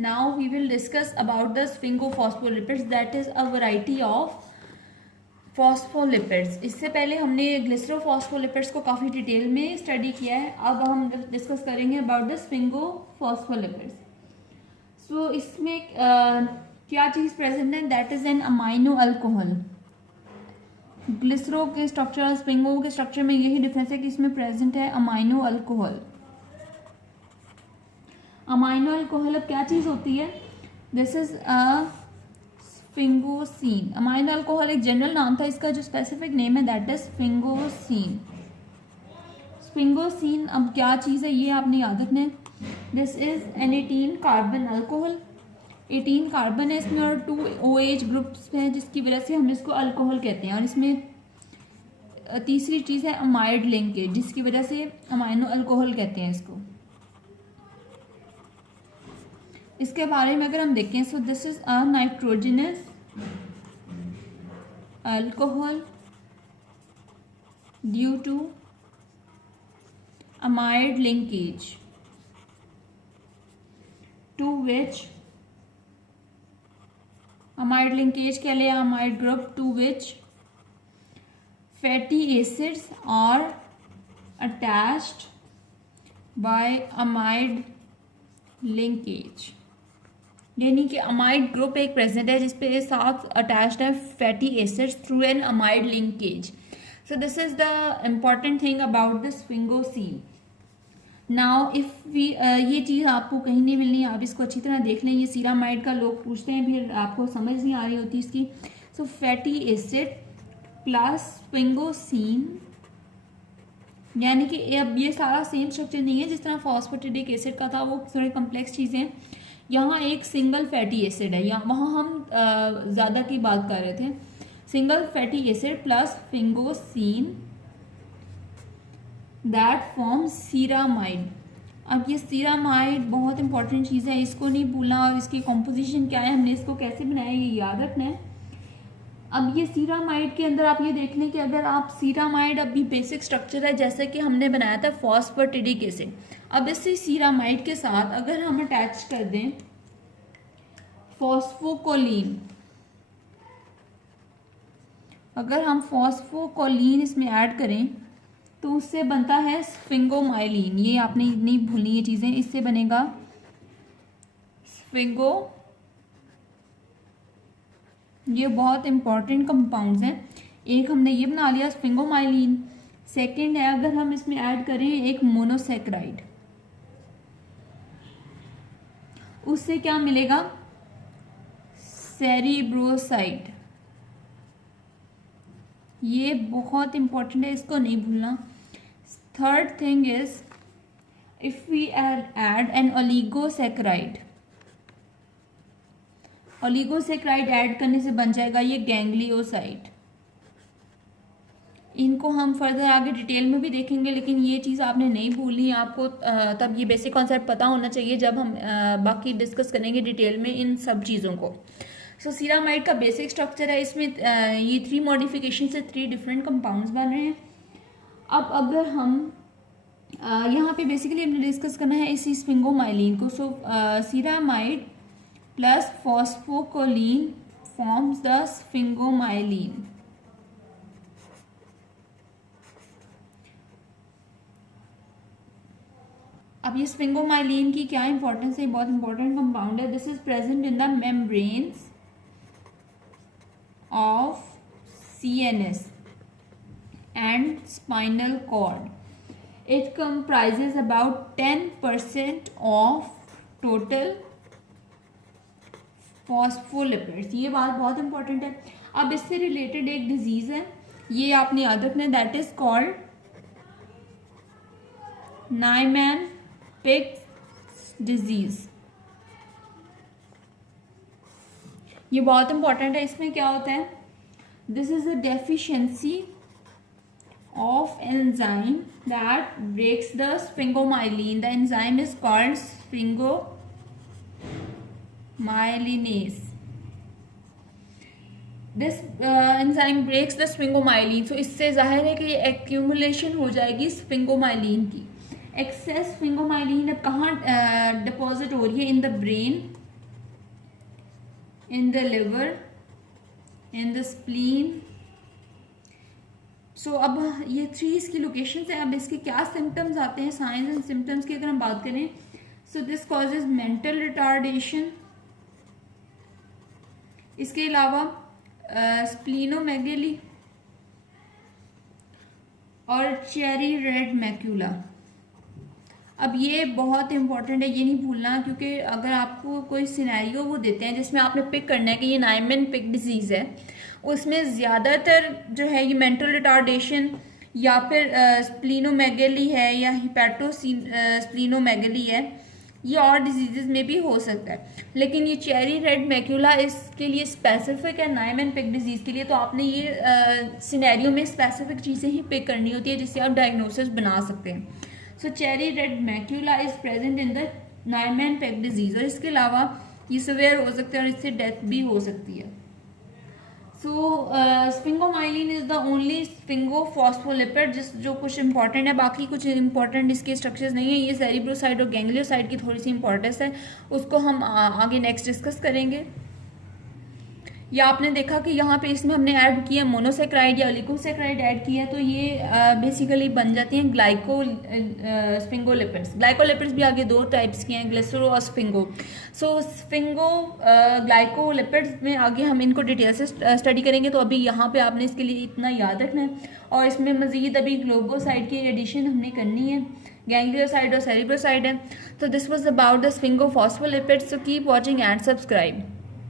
Now we will discuss about the sphingophospholipid, that is a variety of phospholipids. इससे पहले हमने ग्लिसरोफॉस्फोलिपिड्स को काफ़ी डिटेल में स्टडी किया है. अब हम डिस्कस करेंगे अबाउट द स्फिंगोफॉस्फोलिपिड्स. सो इसमें क्या चीज़ प्रेजेंट है, that is an amino alcohol. Glycerol के स्ट्रक्चर और स्पिंगो के स्ट्रक्चर में यही डिफरेंस है कि इसमें प्रेजेंट है अमाइनो अल्कोहल. अमाइनो अल्कोहल अब क्या चीज़ होती है, this is a sphingosine. Amino alcohol एक जनरल नाम था, इसका जो स्पेसिफिक नेम है दैट इज स्फिंगोसीन. स्फिंगोसीन अब क्या चीज़ है ये आपने याद रखना है. This is an 18 carbon alcohol. 18 carbon है इसमें और 2 OH ग्रुप्स हैं, जिसकी वजह से हम इसको अल्कोहल कहते हैं. और इसमें तीसरी चीज़ है अमाइड लिंकेज, जिसकी वजह से अमाइनो अल्कोहल कहते हैं इसको. इसके बारे में अगर हम देखें, so this is a nitrogenous alcohol due to amide linkage to which amide linkage के लिए amide group to which fatty acids are attached by amide linkage. यानी कि अमाइड ग्रुप एक प्रेजेंट है जिसपे साथ अटैच्ड है fatty acids through an amide linkage. So this is the important thing about the sphingosine. Now if we ये चीज़ आपको कहीं नहीं मिलनी, आप इसको अच्छी तरह देख लें. ये सीरामाइड का लोग पूछते हैं, फिर आपको समझ नहीं आ रही होती इसकी. सो फैटी एसिड प्लस स्फिंगोसीन, यानी कि अब ये सारा सेम स्ट्रक्चर नहीं है जिस तरह फॉस्फेटिडिक एसिड का था, वो थोड़े कम्प्लेक्स चीज़ें. यहाँ एक सिंगल फैटी एसिड है, यहाँ वहाँ हम ज़्यादा की बात कर रहे थे. Single fatty acid plus sphingosine that form ceramide. अब ये सीरामाइड बहुत इंपॉर्टेंट चीज़ है, इसको नहीं भूलना. और इसकी कॉम्पोजिशन क्या है, हमने इसको कैसे बनाया, ये याद रखना है. अब ये सीरामाइड के अंदर आप ये देख लें कि अगर आप सीरामाइड अभी बेसिक स्ट्रक्चर है जैसे कि हमने बनाया था फॉस्फेटिडिक एसिड. अब इसी सीरामाइड के साथ अगर हम अटैच कर दें फॉस्फोकोलिन, अगर हम फॉस्फोकोलिन इसमें ऐड करें तो उससे बनता है स्फिंगोमाइलिन. ये आपने नहीं भूलनी ये चीज़ें. इससे बनेगा स्फिंगो. ये बहुत इंपॉर्टेंट कंपाउंड्स हैं. एक हमने ये बना लिया स्फिंगोमाइलिन. सेकंड है अगर हम इसमें ऐड करें एक मोनोसेक्राइड, उससे क्या मिलेगा, सेरिब्रोसाइड. ये बहुत इंपॉर्टेंट है, इसको नहीं भूलना. Third thing is if we add an oligosaccharide. Oligosaccharide add करने से बन जाएगा ये गैंग्लियोसाइड. इनको हम फर्दर आगे डिटेल में भी देखेंगे, लेकिन ये चीज़ आपने नहीं भूलनी. आपको तब ये बेसिक कॉन्सेप्ट पता होना चाहिए जब हम बाकी डिस्कस करेंगे डिटेल में इन सब चीज़ों को. सो सीरामाइड का बेसिक स्ट्रक्चर है, इसमें ये 3 मॉडिफिकेशन से 3 डिफरेंट कंपाउंड्स बन रहे हैं. अब अगर हम यहाँ पे बेसिकली हमने डिस्कस करना है इसी स्फिंगोमाइलिन को. सो ceramide plus फॉस्फोकोलिन forms the sphingomyelin. अब ये स्फिंगोमाइलिन की क्या इंपॉर्टेंस है, बहुत इंपॉर्टेंट कंपाउंड है. This is present in the membranes of CNS and spinal cord. It comprises about 10% of total phospholipids. ये बात बहुत इंपॉर्टेंट है. अब इससे रिलेटेड एक डिजीज है, ये आपने याद रखना है, that is called Niemann Pick's disease. ये बहुत इंपॉर्टेंट है. इसमें क्या होता है, this is a deficiency of enzyme that breaks the sphingomyelin. The enzyme is called sphingomyelinase. This enzyme breaks the sphingomyelin. So इससे जाहिर है कि एक्यूमुलेशन हो जाएगी स्फिंगोमाइलिन की. एक्सेस स्फिंगोमाइलिन अब कहाँ डिपॉजिट हो रही है, in the brain in the liver, in the spleen. सो अब ये 3 इसकी लोकेशन है. अब इसके क्या सिम्टम्स आते हैं, साइंस एंड सिम्टम्स की अगर हम बात करें, so this causes mental retardation. इसके अलावा स्प्लीनोमेगेली और चेरी रेड मैक्यूला. अब ये बहुत इंपॉर्टेंट है, ये नहीं भूलना, क्योंकि अगर आपको कोई सिनेरियो वो देते हैं जिसमें आपने पिक करना है कि ये नाइमन पिक डिजीज़ है, उसमें ज़्यादातर जो है ये मेंटल रिटार्डेशन या फिर स्प्लीनोमेगेली है या स्प्लीनोमेगेली है, ये और डिजीज़ में भी हो सकता है. लेकिन ये चेरी रेड मैक्यूला इसके लिए स्पेसिफिक है, नाइमन पिक डिजीज़ के लिए. तो आपने ये सिनेरियो में स्पेसिफिक चीज़ें ही पिक करनी होती है जिससे आप डायग्नोसिस बना सकते हैं. So cherry red macula is present in the Niemann Pick disease. और इसके अलावा ये सिवियर हो सकता है और इससे डेथ भी हो सकती है. सो स्फिंगोमाइलिन इज द ओनली स्फिंगोफॉस्फोलिपिड जो कुछ इंपॉर्टेंट है. बाकी कुछ इंपॉर्टेंट इसके स्ट्रक्चर्स नहीं है. ये सेरिब्रोसाइड और गैंग्लियोसाइड की थोड़ी सी इंपॉर्टेंस है, उसको हम आगे नेक्स्ट डिस्कस करेंगे. या आपने देखा कि यहाँ पे इसमें हमने ऐड किया मोनोसेक्राइड या ओलिगोसेक्राइड ऐड किया, तो ये बेसिकली बन जाती हैं स्फिंगोलिपिड्स. ग्लाइकोलिपिड्स भी आगे 2 टाइप्स के हैं, ग्लिसरो और स्फिंगो. सो स्फिंगो ग्लाइकोलिपिड्स में आगे हम इनको डिटेल से स्टडी करेंगे. तो अभी यहाँ पे आपने इसके लिए इतना याद रखना है. और इसमें मजीद अभी ग्लोबोसाइड की एडिशन हमने करनी है, गैंग्लियोसाइड और सेरिब्रोसाइड है. तो this was about the sphingophospholipids. So keep watching and subscribe.